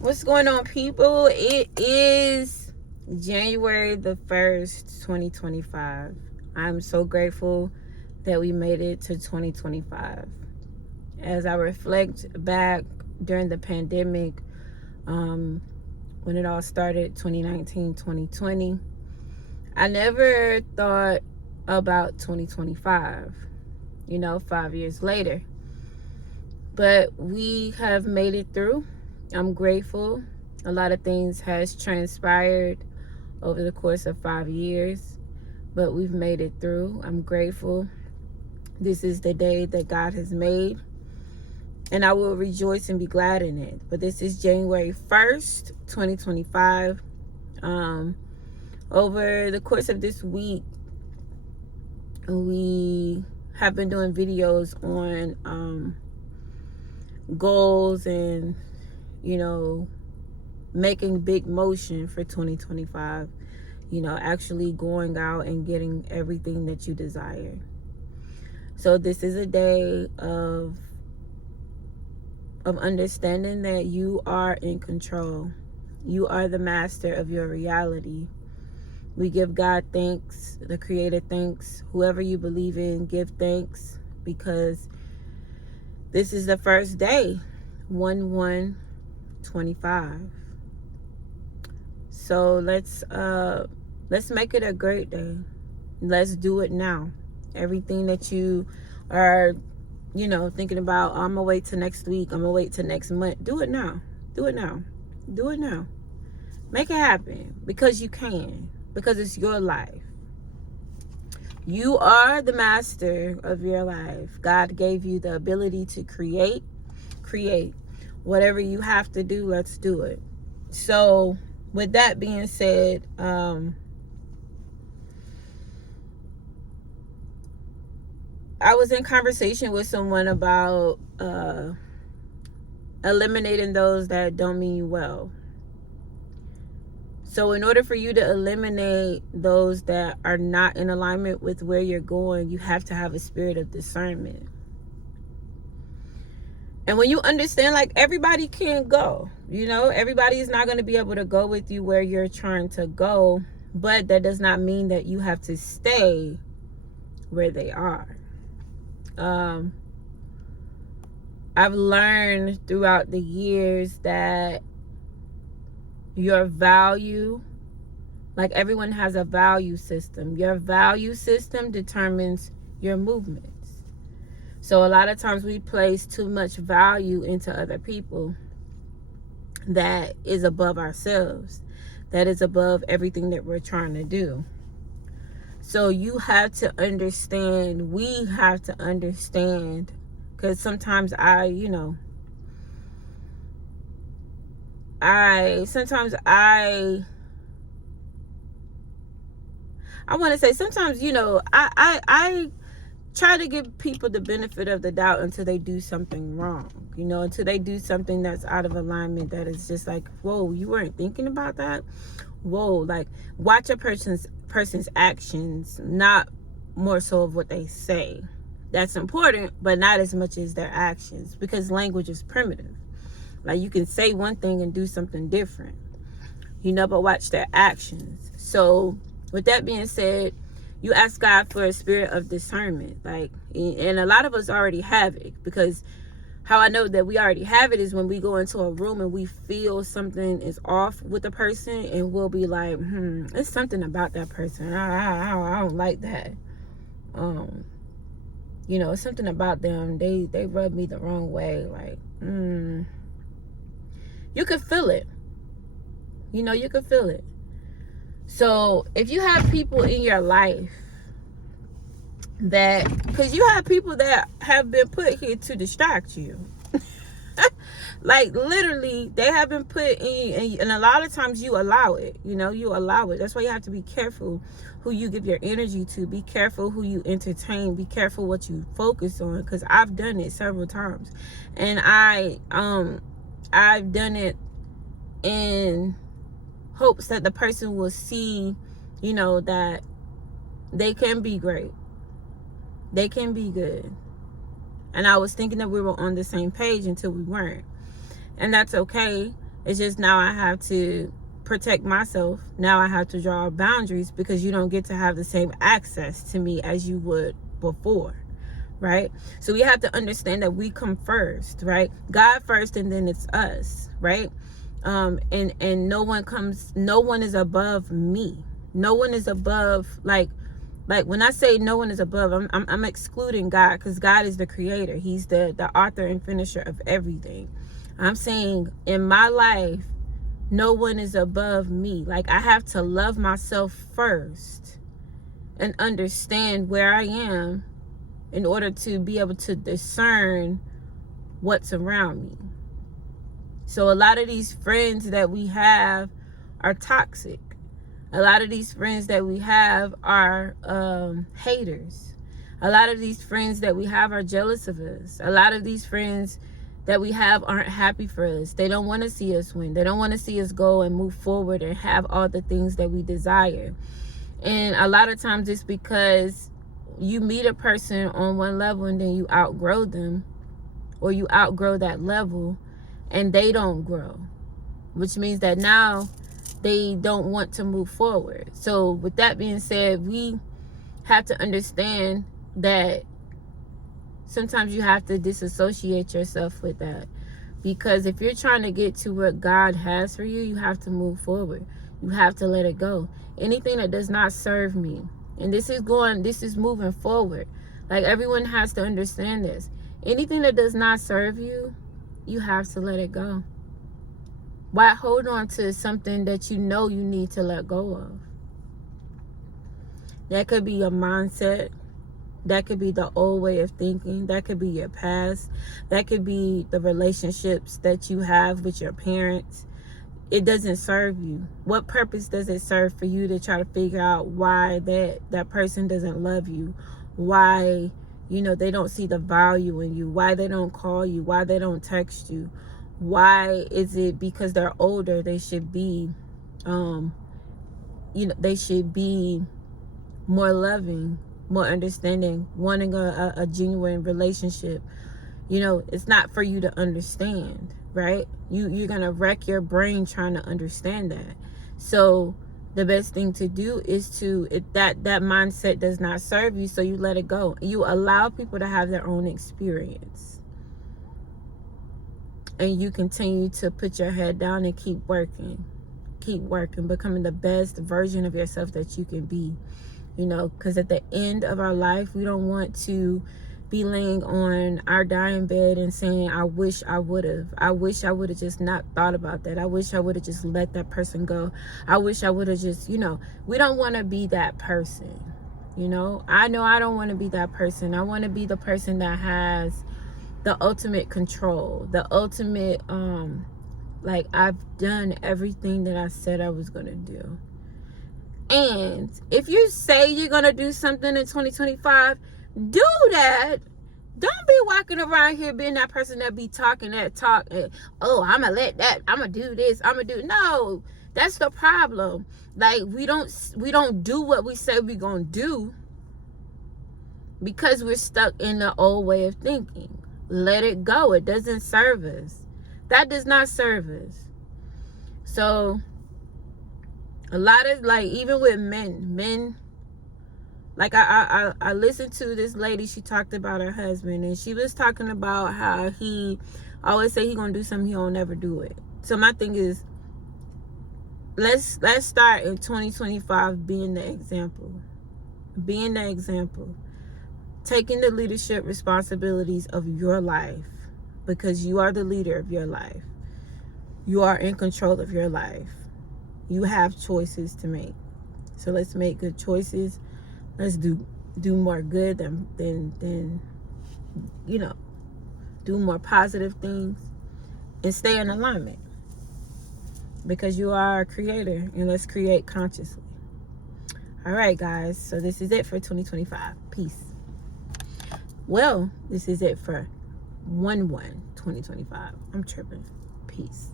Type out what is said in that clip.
What's going on, people? It is January the 1st, 2025. I'm so grateful that we made it to 2025. As I reflect back during the pandemic, when it all started, 2019, 2020, I never thought about 2025, 5 years later. But we have made it through. I'm grateful. A lot of things has transpired over the course of 5 years, but we've made it through. I'm grateful. This is the day that God has made, and I will rejoice and be glad in it. But this is January 1st, 2025. Over the course of this week, we have been doing videos on goals and making big motion for 2025, actually going out and getting everything that you desire. So this is a day of understanding that you are in control. You are the master of your reality. We give God thanks, the Creator thanks, whoever you believe in, give thanks, because this is the first day, 1/1/25. So let's make it a great day. Let's do it now. Everything that you are, thinking about, I'm gonna wait till next week, I'm gonna wait till next month. Do it now. Do it now. Do it now. Make it happen, because you can, because it's your life. You are the master of your life. God gave you the ability to create. Whatever you have to do, let's do it. So with that being said, I was in conversation with someone about eliminating those that don't mean you well. So in order for you to eliminate those that are not in alignment with where you're going, you have to have a spirit of discernment. And when you understand, like, everybody can't go, everybody is not going to be able to go with you where you're trying to go, but that does not mean that you have to stay where they are. I've learned throughout the years that your value, like, everyone has a value system. Your value system determines your movements. So a lot of times we place too much value into other people that is above ourselves, that is above everything that we're trying to do. So you have to understand, we have to understand, because sometimes I want to say, sometimes, I try to give people the benefit of the doubt until they do something wrong, until they do something that's out of alignment, that is just like, whoa, you weren't thinking about that? Whoa, like, watch a person's actions, not more so of what they say. That's important, but not as much as their actions, because language is primitive. Like, you can say one thing and do something different, but watch their actions. So with that being said, you ask God for a spirit of discernment, and a lot of us already have it, because how I know that we already have it is when we go into a room and we feel something is off with the person, and we'll be like, it's something about that person. I don't like that. It's something about them. They rub me the wrong way. Like, you can feel it. You can feel it. So if you have people in your life because you have people that have been put here to distract you. Like, literally, they have been put in, and a lot of times you allow it. You allow it. That's why you have to be careful who you give your energy to. Be careful who you entertain. Be careful what you focus on, because I've done it several times, and I've done it in hopes that the person will see, that they can be great. They can be good. And I was thinking that we were on the same page until we weren't. And that's okay. It's just now I have to protect myself. Now I have to draw boundaries because you don't get to have the same access to me as you would before, right? So we have to understand that we come first, right? God first, and then it's us, right? And no one is above me. No one is above, like when I say no one is above, I'm excluding God, because God is the creator. He's the author and finisher of everything. I'm saying in my life, no one is above me. Like, I have to love myself first and understand where I am in order to be able to discern what's around me. So a lot of these friends that we have are toxic. A lot of these friends that we have are haters. A lot of these friends that we have are jealous of us. A lot of these friends that we have aren't happy for us. They don't want to see us win. They don't want to see us go and move forward and have all the things that we desire. And a lot of times it's because you meet a person on one level and then you outgrow them, or you outgrow that level and they don't grow, which means that now they don't want to move forward. So with that being said, we have to understand that sometimes you have to disassociate yourself with that, because if you're trying to get to what God has for you, you have to move forward. You have to let it go. Anything that does not serve me, and this is moving forward. Like, everyone has to understand this. Anything that does not serve you, you have to let it go. Why hold on to something that you know you need to let go of? That could be your mindset. That could be the old way of thinking. That could be your past. That could be the relationships that you have with your parents. It doesn't serve you. What purpose does it serve for you to try to figure out why that person doesn't love you? Why, they don't see the value in you? Why they don't call you? Why they don't text you? Why is it because they're older they should be, they should be more loving, more understanding, wanting a genuine relationship? It's not for you to understand, right? You're gonna wreck your brain trying to understand that. So the best thing to do is that mindset does not serve you, so you let it go. You allow people to have their own experience, and you continue to put your head down and keep working, becoming the best version of yourself that you can be. Because at the end of our life, we don't want to be laying on our dying bed and saying, I wish I would have just not thought about that. I wish I would have just let that person go. I wish I would have just, we don't want to be that person. I know I don't want to be that person. I want to be the person that has the ultimate control, the ultimate, like, I've done everything that I said I was going to do. And if you say you're going to do something in 2025, do that. Don't be walking around here being that person that be talking that talk. Oh, I'm going to let that. I'm going to do this. I'm going to do. No, that's the problem. Like, we don't do what we say we're going to do because we're stuck in the old way of thinking. Let it go. It doesn't serve us. That does not serve us. So a lot of, like, even with men, like, I listened to this lady. She talked about her husband, and she was talking about how he always say he gonna do something, he don't never do it. So my thing is, let's start in 2025 being the example, taking the leadership responsibilities of your life, because you are the leader of your life. You are in control of your life. You have choices to make. So let's make good choices. Let's do more good than do more positive things, and stay in alignment, because you are a creator, and let's create consciously. All right, guys. So this is it for 2025. Peace. Well, this is it for 1/1/2025. I'm tripping. Peace.